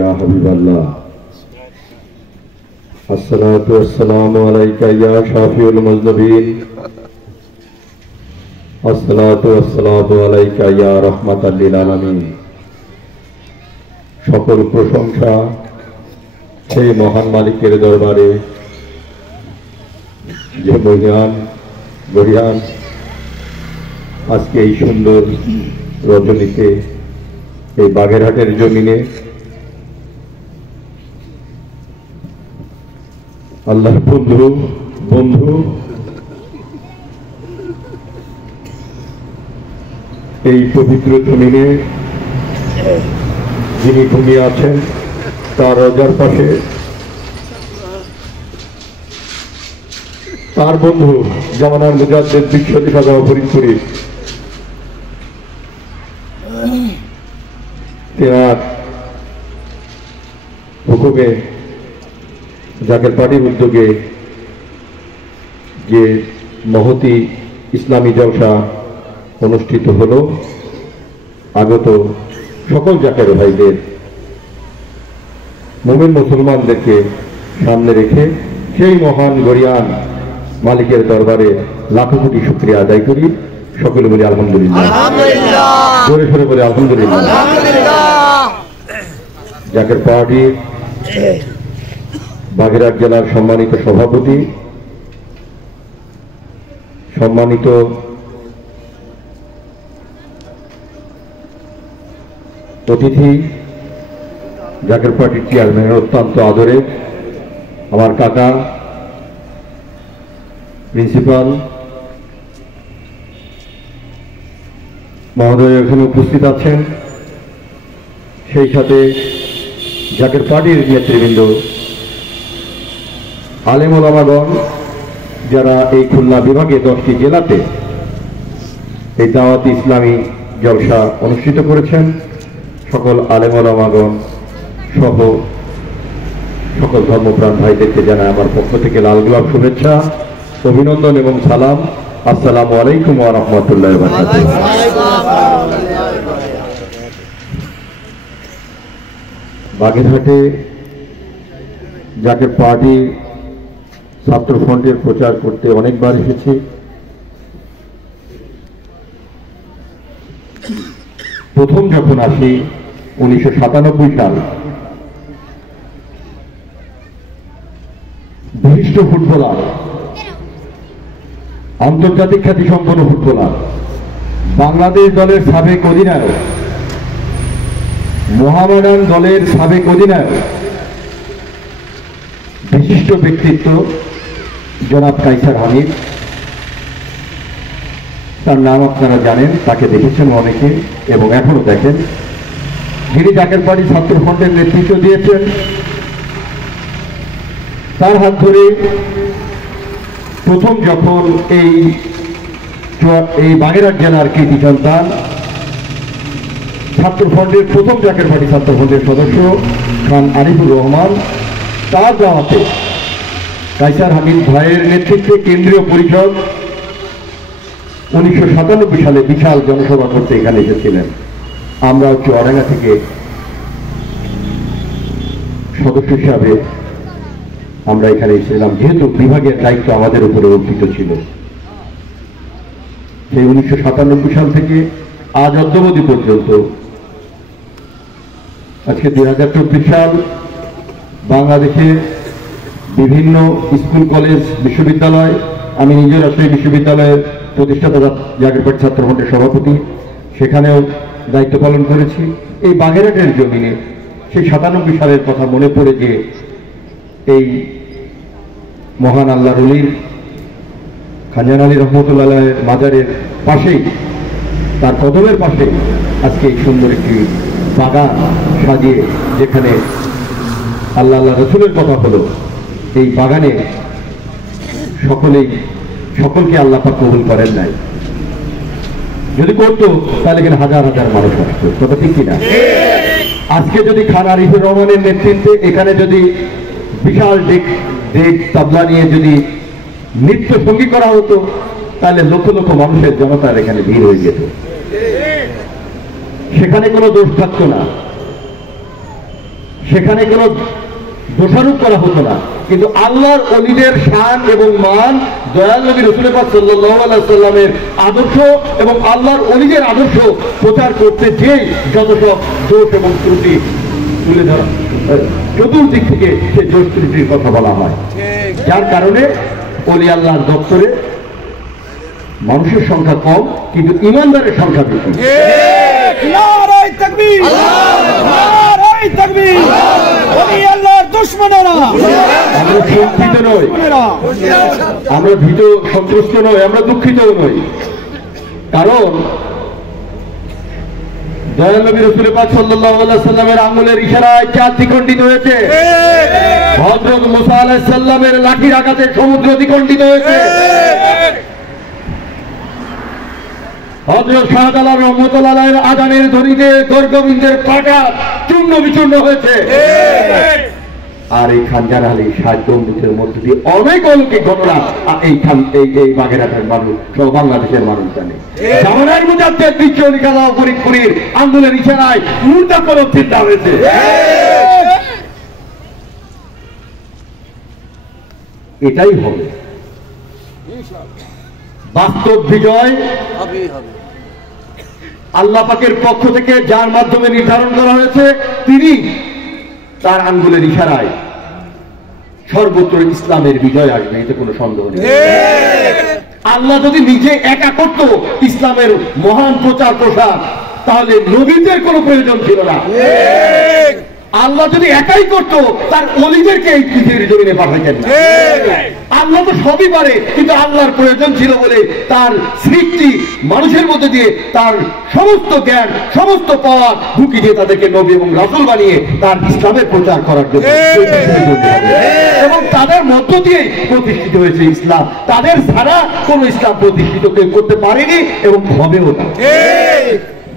या हबीब अल्लाह अस्सलातु वस्सलामु अलैका या शाफिउल मुज़्निबीन अस्सलातु वस्सलामु अलैका या रहमाताल लिल आलामीन। সকল প্রশংসা সেই মহান মালিকের দরবারে যে মহিয়ান আজকে এই সুন্দর রজনীতে এই বাগেরহাটের জমিনে আল্লাহর বন্ধু এই পবিত্র জমিনে যিনি ঘুমিয়ে আছেন তার রোজার পাশে তার বন্ধু জামানার মুজাদ্দিদ বিশ্ববিদ্যালয় শাখা ফরিদপুরে তেনার হুকুমে জাকের পার্টির উদ্যোগে যে মহতি ইসলামী জলসা অনুষ্ঠিত হলো, আগত সকল জাকের ভাইদের মুমিন মুসলমানদেরকে সামনে রেখে সেই মহান গরিয়ান মালিকের দরবারে লাখো কোটি শুকরিয়া আদায় করি। সকলে বলি আলহামদুলিল্লাহ, জোরে সরে বলি আলহামদুলিল্লাহ। জাকের পার্টির বাগেরহাট জেলার সম্মানিত সভাপতি, সম্মানিত অতিথি, জাকের পার্টির চেয়ারম্যান অত্যন্ত আদরে আমার কাকা প্রিন্সিপাল মহোদয় এখানে উপস্থিত আছেন, সেই সাথে জাকের পার্টির নেতৃবৃন্দ, আলেম ওলামাগণ যারা এই খুলনা বিভাগে 10টি জেলাতে এই দাওয়াত ইসলামী জলসা অনুষ্ঠিত করেছেন, সকল আলেম ওলামাগণ সহ সকল ধর্মপ্রাণ ভাইদেরকে জানাই আমার পক্ষ থেকে লাল গোলাপ শুভেচ্ছা, অভিনন্দন এবং সালাম। আসসালামু আলাইকুম ওয়া রাহমাতুল্লাহি ওয়া বারাকাতুহু। বাগেরহাটে জাকের পার্টি ছাত্র ফ্রন্টের প্রচার করতে অনেকবার এসেছি। প্রথম যখন আসি 1997 সাল, বিশিষ্ট ফুটবলার, আন্তর্জাতিক খ্যাতিসম্পন্ন ফুটবলার, বাংলাদেশ দলের সাবেক অধিনায়ক, মোহামেডান দলের সাবেক অধিনায়ক, বিশিষ্ট ব্যক্তিত্ব জনাব কাইসার হামিদ, তার নাম আপনারা জানেন, তাকে দেখেছেন অনেকে এবং এখনো দেখেন, যিনি জাকের পার্টি ছাত্র ফ্রন্টের নেতৃত্ব দিয়েছেন। তার হাত ধরে প্রথম যখন এই বাগেরহাট জেলার কৃতি সন্তান ছাত্র ফ্রন্টের প্রথম জাকের পার্টি ছাত্র ফ্রন্টের সদস্য খান আরিফুর রহমান, তার দাওয়াতে কাইসার হামিদ ভাইয়ের নেতৃত্বে কেন্দ্রীয় পরিষদ 1997 সালে বিশাল জনসভা করতে এখানে এসেছিলেন। আমরা চুয়াডাঙ্গা থেকে সদস্য হিসাবে আমরা এখানে এসেছিলাম, যেহেতু বিভাগের দায়িত্ব আমাদের উপরে অর্পিত ছিল। সেই 1997 সাল থেকে আজ অদ্যাবধি পর্যন্ত, আজকে 2024 সাল, বাংলাদেশের বিভিন্ন স্কুল কলেজ বিশ্ববিদ্যালয়, আমি নিজের রাজশাহী বিশ্ববিদ্যালয়ের প্রতিষ্ঠাতা জাকের পার্টি ছাত্র ফ্রন্টের সভাপতি, সেখানেও দায়িত্ব পালন করেছি। এই বাগেরহাটের জমিনে সেই 97 সালের কথা মনে পড়ে যে এই মহান আল্লাহর ওলির খানজান আলী রহমতুল্লাহ মাজারের পাশেই, তার কদমের পাশে আজকে এই সুন্দর একটি বাগান সাজিয়ে, যেখানে আল্লাহ রসুলের কথা হলো, এই বাগানে সকলকে আল্লাহ পাক কবুল করেন নাই। যদি করতো তাহলে এখানে হাজার হাজার মানুষ আসতো, কথা ঠিক কিনা? আজকে যদি খান আরিফুর রহমানের নেতৃত্বে এখানে যদি বিশাল ডেক তাবলা নিয়ে যদি নৃত্য সঙ্গী করা হতো, তাহলে লক্ষ লক্ষ মানুষের জনতার এখানে ভিড় হয়ে যেত, সেখানে কোনো দোষ থাকতো না। সেখানে কোনো দোষারোপ করা হতো না, কিন্তু আল্লাহর ওলিদের শান এবং মান, দয়াল নবী রাসূল পাক সাল্লাল্লাহু আলাইহি সাল্লামের আদর্শ এবং আল্লাহর ওলিদের আদর্শ প্রচার করতে যেই যত সব দোষ এবং ত্রুটি তুলে ধরা, চতুর্দিক থেকে সে দোষ ত্রুটির কথা বলা হয়, যার কারণে ওলি আল্লাহর দপ্তরে মানুষের সংখ্যা কম কিন্তু ইমানদারের সংখ্যা বেশি। নারায়ে তাকবীর, নারায়ে তাকবীর। ওলি আল্লাহর দুশমনেরা আমরা চিন্তিত নই, আমরা ভীত সন্ত্রস্ত নই, আমরা দুঃখিতও নই, কারণ দয়াল নবী রাসূল পাক সাল্লাল্লাহু আলাইহি সাল্লামের আঙ্গুলের ইশারায় চাঁদ দ্বিখণ্ডিত হয়েছে, হযরত মুসা আলাইহিস সালামের লাঠির আঘাতে সমুদ্র দ্বিখণ্ডিত হয়েছে, হযরত শাহজালাল রহমাতুল্লাহ আলাইহির আযানের ধ্বনিতে দরগোবিন্দের পাটা চূর্ণ বিচূর্ণ হয়েছে। আর এই খানজার আলী ৬০ বন্ধুদের মধ্যে দিয়ে অনেক অলৌকিক ঘটনা এই বাগেরহাটের মানুষ সহ বাংলাদেশের মানুষ জানে। জামানার মুজাদ্দেদ বিশ্বলি কালাও ফরিদপুরের আঙ্গুলের ইশারায় মুর্দা কলম চিন্তা হয়েছে। এটাই হবে বাস্তব বিজয়, আল্লাহ পাকের পক্ষ থেকে যার মাধ্যমে নির্ধারণ করা হয়েছে, তিনি তার আঙ্গুলের ইশারায় সর্বত্র ইসলামের বিজয় আসবে, এতে কোনো সন্দেহ নেই। আল্লাহ যদি নিজে একা করত ইসলামের মহান প্রচার প্রসার, তাহলে নবীদের কোনো প্রয়োজন ছিল না। আল্লাহ যদি একাই করত তার ওলিদেরকে এই পৃথিবীর জমিনে পাঠাইতেন না। আল্লাহ তো সবই পারে, কিন্তু আল্লাহর প্রয়োজন ছিল বলে তার সৃষ্টি মানুষের মধ্যে দিয়ে তার সমস্ত জ্ঞান, সমস্ত পাওয়ার ঢুকি দিয়ে তাদেরকে নবী এবং রাসূল বানিয়ে তার ইসলামের প্রচার করার জন্য, এবং তাদের মধ্য দিয়ে প্রতিষ্ঠিত হয়েছে ইসলাম। তাদের ছাড়া কোন ইসলাম প্রতিষ্ঠিত কেউ করতে পারেনি এবং হবেও না।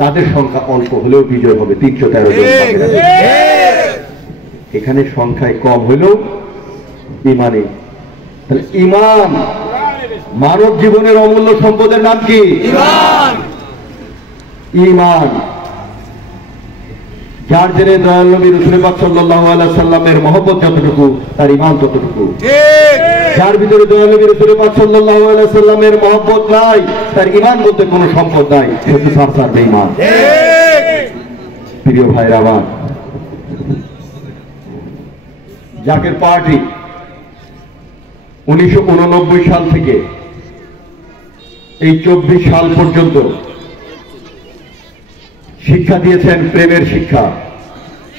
তাদের সংখ্যা অল্প হলেও বিজয় হবে, ৩১৩ জন। এখানে সংখ্যায় কম হলেও ইমানে, ইমান মানব জীবনের অমূল্য সম্পদের নাম কি? ইমান। যার জেনে দয়াল নবী রাসূল পাক সাল্লাল্লাহু আলাইহি সাল্লামের মহব্বত যতটুকু, তার ইমান ততটুকু। যার ভিতরে দয়াল নবী রাসূল পাক সাল্লাল্লাহু আলাইহি সাল্লামের মহব্বত নাই, তার ইমান বলতে কোনো সম্পদ নাই, শুধু সারসার বেঈমান। প্রিয় ভাইরা আমার, জাকের পার্টি 1989 সাল থেকে এই 24 সাল পর্যন্ত শিক্ষা দিয়েছেন প্রেমের শিক্ষা,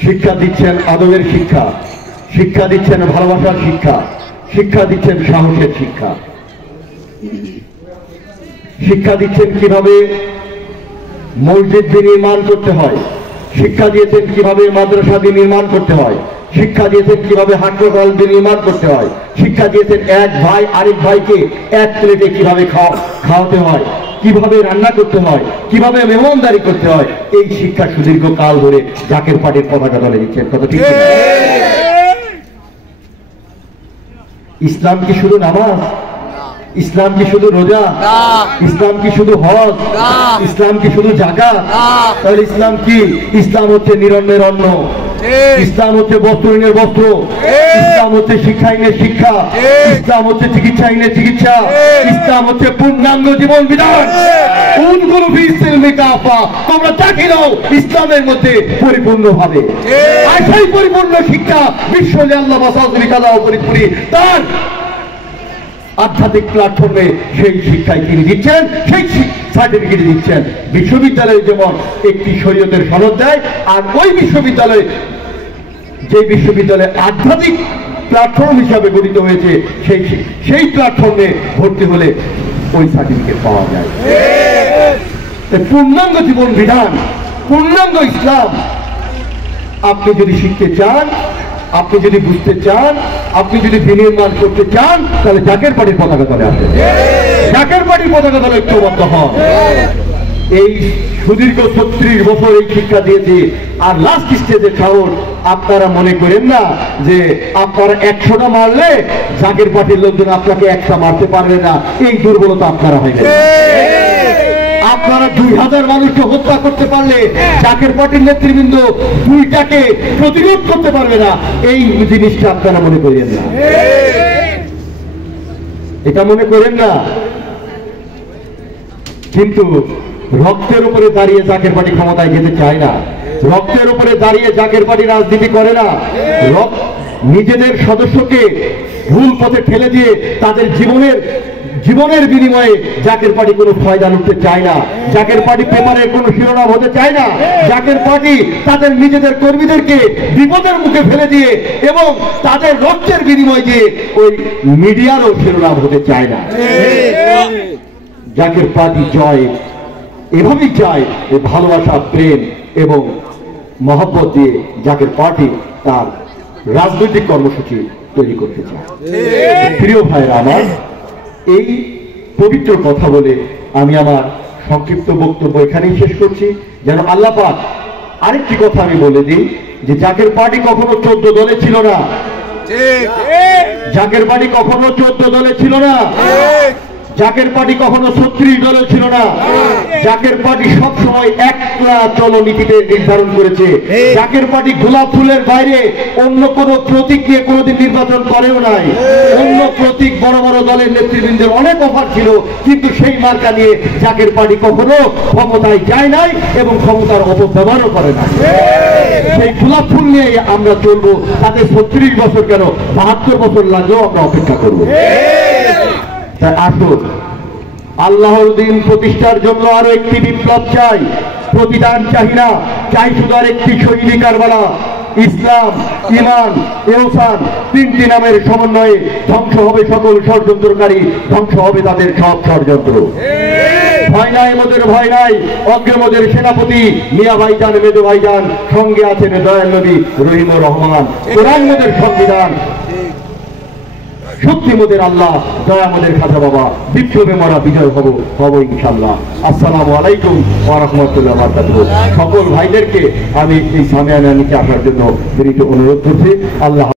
শিক্ষা দিচ্ছেন আদবের শিক্ষা, শিক্ষা দিচ্ছেন ভালোবাসার শিক্ষা, শিক্ষা দিচ্ছেন সাহসের শিক্ষা, শিক্ষা দিচ্ছেন কিভাবে মসজিদ নির্মাণ করতে হয়, শিক্ষা দিয়েছেন কিভাবে মাদ্রাসা নির্মাণ করতে হয়, শিক্ষা দিয়েছেন কিভাবে হাসপাতাল নির্মাণ করতে হয়, শিক্ষা দিয়েছেন এক ভাই আরেক ভাইকে এক প্লেটে কিভাবে খাওয়াতে হয়, কিভাবে রান্না করতে হয়, কিভাবে মেহমানদারি করতে হয়। এই শিক্ষা সুদীর্ঘ কাল ধরে জাকের পার্টির পতাকা দলে দিচ্ছেন। কথা ঠিক? ইসলাম কি শুধু নামাজ? ইসলাম কি শুধু রোজা? ইসলাম কি শুধু হজ? ইসলাম কি শুধু যাকাত? তাহলে ইসলাম কি? ইসলাম হচ্ছে নিরন্নের অন্ন, ইসলাম হচ্ছে বস্ত্রহীনের বস্ত্র, ইসলাম হচ্ছে শিক্ষাহীনের শিক্ষা, ইসলাম হচ্ছে চিকিৎসাহীনের চিকিৎসা, ইসলাম হচ্ছে পূর্ণাঙ্গ জীবন বিধান। তোমরা চাকরি নাও ইসলামের মধ্যে পরিপূর্ণ ভাবে। আর সেই পরিপূর্ণ শিক্ষা বিশ্ব আল্লাহ ফরিদপুরি তার আধ্যাত্মিক প্ল্যাটফর্মে সেই শিক্ষায় তিনি দিচ্ছেন, সেই সার্টিফিকেট দিচ্ছেন। বিশ্ববিদ্যালয়ে যেমন একটি শরীয়তের সনদ দেয়, আর ওই বিশ্ববিদ্যালয়ে যে বিশ্ববিদ্যালয়ে আধ্যাত্মিক প্ল্যাটফর্ম হিসাবে গঠিত হয়েছে, সেই প্ল্যাটফর্মে ভর্তি হলে ওই সার্টিফিকেট পাওয়া যায়। পূর্ণাঙ্গ জীবন বিধান, পূর্ণাঙ্গ ইসলাম আপনি যদি শিখতে চান, আপনি যদি বুঝতে চান, আপনি যদি বিনির্মাণ করতে চান, তাহলে জাকের পার্টির পতাকা দলে আসেন, জাকের পার্টির পতাকা দলে ঐক্যবদ্ধ হন। এই সুদীর্ঘ 36 বছর এই শিক্ষা দিয়েছি। আর লাস্ট স্টেজে খাওন, আপনারা মনে করেন না যে আপনারা 100টা মারলে জাকের পার্টির লোকজন আপনাকে 1টা মারতে পারবে না, এই দুর্বলতা আপনারা হয়ে গেছে। আপনারা 2000 মানুষকে হত্যা করতে পারলে জাকের পার্টির নেতৃবৃন্দ 2টাকে প্রতিরোধ করতে পারবে না, এই জিনিসটা আপনারা মনে করেন না, এটা মনে করেন না। কিন্তু রক্তের উপরে দাঁড়িয়ে জাকের পার্টি ক্ষমতায় যেতে চায় না, রক্তের উপরে দাঁড়িয়ে জাকের পার্টি রাজনীতি করে না, নিজেদের সদস্যকে ভুল পথে ঠেলে দিয়ে তাদের জীবনের বিনিময়ে জাকের পার্টি কোনো ফয়দা লুটতে চায় না, জাকের পার্টি পেপারের কোনো শিরোনাম হতে চায় না, জাকের পার্টি তাদের নিজেদের কর্মীদেরকে বিপদের মুখে ফেলে দিয়ে এবং তাদের রক্তের বিনিময় দিয়ে ওই মিডিয়ারও শিরোনাম হতে চায় না। জাকের পার্টি জয় এভাবেই চায়, এই ভালোবাসা, প্রেম এবং মহব্বত দিয়ে জাকের পার্টি তার রাজনৈতিক কর্মসূচি তৈরি করতে চায়। প্রিয় ভাইরা আমার, এই পবিত্র কথা বলে আমি আমার সংক্ষিপ্ত বক্তব্য এখানেই শেষ করছি। যেন আল্লাহ পাক আরেকটি কথা আমি বলে দিই যে জাকের পার্টি কখনো 14 দলে ছিল না, জাকের পার্টি কখনো 14 দলে ছিল না, জাকের পার্টি কখনো 36 দলে ছিল না, জাকের পার্টি সবসময় একলা চলনীতিতে নির্ধারণ করেছে। জাকের পার্টি গোলাপ ফুলের বাইরে অন্য কোন প্রতীক নিয়ে কোনোদিন নির্বাচন করেও নাই। অন্য প্রতীক বড় বড় দলের নেতৃবৃন্দের অনেক অফার ছিল, কিন্তু সেই মার্কা নিয়ে জাকের পার্টি কখনো ক্ষমতায় যায় নাই এবং ক্ষমতার অপব্যবহারও করে না। সেই গোলাপ ফুল নিয়ে আমরা চলবো, তাতে 36 বছর কেন 72 বছর লাগলেও আমরা অপেক্ষা করবো। তাই আসুন, আল্লাহর দিন প্রতিষ্ঠার জন্য আরো একটি বিপ্লব চাই, প্রতিদান চাই না, চাই শুধু আর একটি শহীদি কারবালা। ইসলাম, ইমান, ইহসান 3টি নামের সমন্বয়ে ধ্বংস হবে সকল ষড়যন্ত্রকারী, ধ্বংস হবে তাদের সব ষড়যন্ত্র। ভয় নাই মোদের, ভয় নাই, অগ্রে মোদের সেনাপতি মিয়া ভাইজান, মেজো ভাইজান, সঙ্গে আছেন দয়াল নবী রহিমুর রহমান। কোরআন মোদের সংবিধান, শক্তি মোদের আল্লাহ, দয়া মোদের খাজা বাবা। বিপ্লবে মরা বিজয় হব ইনশাআল্লাহ। আসসালামু আলাইকুম ওয়া রাহমাতুল্লাহি ওয়া বারাকাতুহু। সকল ভাইদেরকে আমি এই সামিয়ানার নিচে আসার জন্য বিনীত অনুরোধ করছি। আল্লাহ